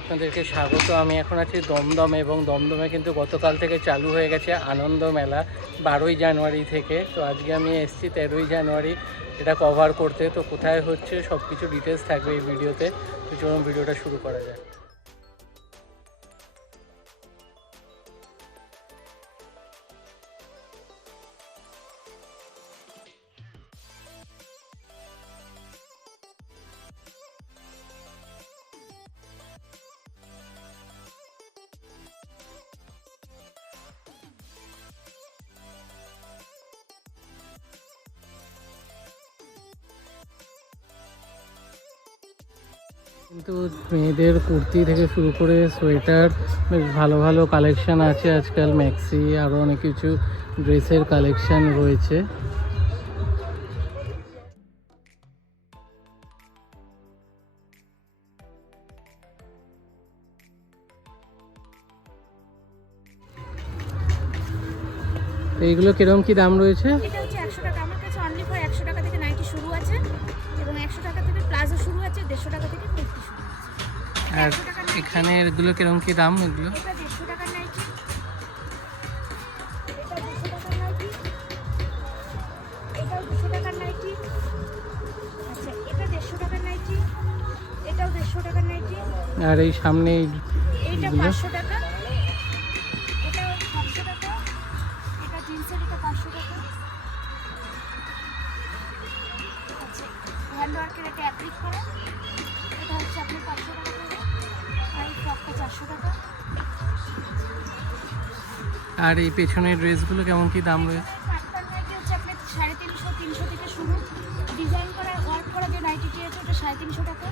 আপনাদেরকে স্বাগত। আমি এখন আছি দমদমে, এবং দমদমে কিন্তু গতকাল থেকে চালু হয়ে গেছে আনন্দ মেলা 12ই জানুয়ারি থেকে। তো আজকে আমি এসেছি 13ই জানুয়ারি এটা কভার করতে। তো কোথায় হচ্ছে সব কিছু ডিটেলস থাকবে এই ভিডিওতে। তো চলুন ভিডিওটা শুরু করা যায়। কিন্তু মেয়েদের কুর্তি থেকে শুরু করে সোয়েটার বেশ ভালো ভালো কালেকশান আছে আজকাল। ম্যাক্সি আরও অনেক কিছু ড্রেসের কালেকশান রয়েছে। এইগুলো কিরকম কি দাম রয়েছে? এটা হচ্ছে 100 টাকা। আমার কাছে অনলি ফর 100 টাকা থেকে নাইটি শুরু আছে, এবং 100 টাকা থেকে প্লাজো শুরু আছে, 150 টাকা থেকে কুর্তি শুরু আছে। আর এখানে এগুলো কিরকম কি দাম? এগুলো এটা 150 টাকার নাইটি, এটা 200 টাকার নাইটি, এটাও 200 টাকার নাইটি। আচ্ছা, এটা 150 টাকার নাইটি, এটাও 150 টাকার নাইটি। আর এই সামনে এইটা 500 টাকা, এটাও 700 টাকা, এটা জিন্সের, এটা 500 টাকা। আচ্ছা, হ্যান্ড ওয়ার্কের এটা অ্যাপ্লিক করা, এটা হচ্ছে আপনার 500 টাকা করে, আর এই ফ্রকটা 400 টাকা। আর এই পেছনের ড্রেসগুলো কেমন কি দাম রয়েছে? কাটপার নাইটি হচ্ছে আপনার 350 300 থেকে শুরু। ডিজাইন করা ওয়ার্ক করা যে নাইটিটি আছে ওটা 350 টাকা।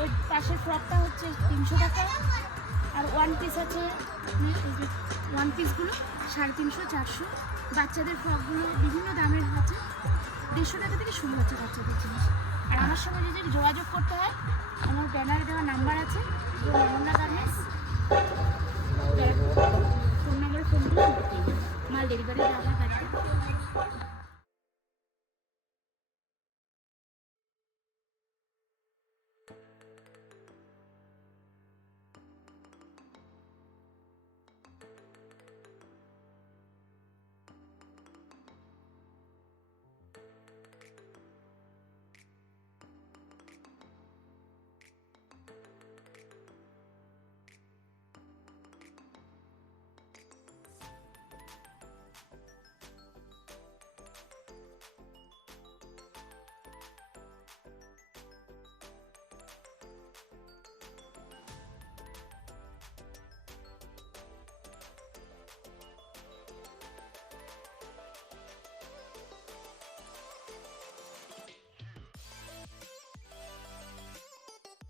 ওই পাশের ফ্রকটা হচ্ছে 300 টাকা। আর ওয়ান পিস আছে, এই যে ওয়ান পিসগুলো 350 400। বাচ্চাদের ফ্রকগুলো বিভিন্ন দামের আছে, 150 টাকা থেকে শুরু হচ্ছে বাচ্চাদের জিনিস। আর আমার সঙ্গে যদি যোগাযোগ করতে হয়, আমার ব্যানারে দেওয়া নাম্বার আছে, অনন্যা গার্মেন্টস, ফোন নম্বরে ফোন করে মাল ডেলিভারি দেওয়া হয় বাড়িতে।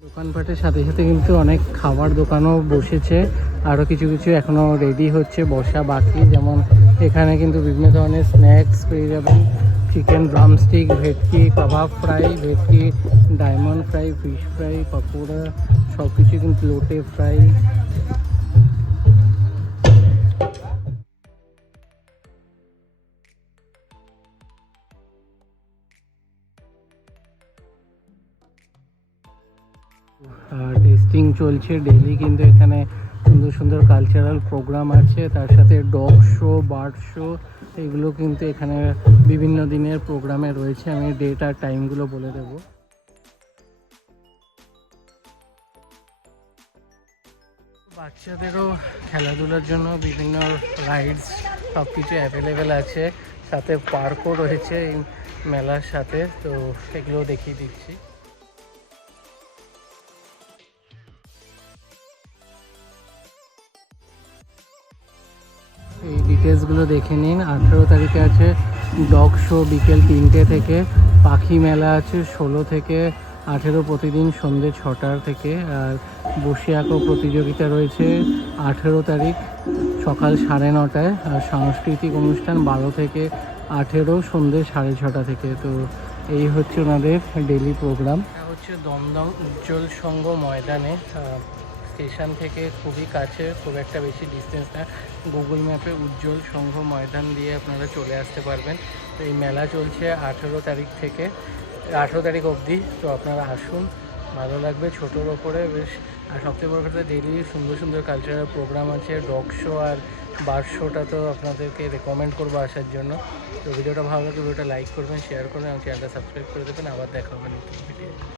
দোকানপাটের সাথে সাথে কিন্তু অনেক খাবার দোকানও বসেছে। আরও কিছু কিছু এখনও রেডি হচ্ছে, বসা বাকি। যেমন এখানে কিন্তু বিভিন্ন ধরনের স্ন্যাক্স পেয়ে যাবেন। চিকেন ড্রামস্টিক, ভেটকি, কাবাব ফ্রাই, ভেটকি diamond fry, fish fry, pakora, সব কিছু কিন্তু লোটে ফ্রাই। টেস্টিং চলছে ডেইলি, কিন্তু এখানে সুন্দর সুন্দর কালচারাল প্রোগ্রাম আছে। তার সাথে ডগ শো, বার্ড শো, এগুলো কিন্তু এখানে বিভিন্ন দিনের প্রোগ্রামে রয়েছে। আমি ডেট আর টাইমগুলো বলে দেবো। বাচ্চাদেরও খেলাধুলার জন্য বিভিন্ন রাইডস সব কিছু অ্যাভেলেবেল আছে, সাথে পার্কও রয়েছে এই মেলার সাথে। তো এগুলো দেখিয়ে দিচ্ছি। এই ডিটেলসগুলো দেখে নিন। 18 তারিখে আছে ডগ শো বিকেল 3টে থেকে। পাখি মেলা আছে 16 থেকে 18 প্রতিদিন সন্ধ্যে 6টার থেকে। আর বসে আঁকো প্রতিযোগিতা রয়েছে 18 তারিখ সকাল 9:30টায়। আর সাংস্কৃতিক অনুষ্ঠান 12 থেকে 18 সন্ধ্যে 6:30 থেকে। তো এই হচ্ছে ওনাদের ডেলি প্রোগ্রাম। এটা হচ্ছে দমদম উজ্জ্বল সংঘ ময়দানে, স্টেশন থেকে খুবই কাছে, খুব একটা বেশি ডিস্টেন্স না। গুগল ম্যাপে উজ্জ্বল সংঘ ময়দান দিয়ে আপনারা চলে আসতে পারবেন। তো এই মেলা চলছে 18 তারিখ থেকে 18 তারিখ অবধি। তো আপনারা আসুন, ভালো লাগবে, ছোটোর ওপরে বেশ। আর সবচেয়ে বড় কথা, ডেইলি সুন্দর সুন্দর কালচারাল প্রোগ্রাম আছে। ডগ শো আর বার্ড শোটা তো আপনাদেরকে রেকমেন্ড করবো আসার জন্য। তো ভিডিওটা ভালো লাগলে ভিডিওটা লাইক করবেন, শেয়ার করবেন এবং চ্যানেলটা সাবস্ক্রাইব করে দেবেন। আবার দেখা হবে নতুন ভিডিও।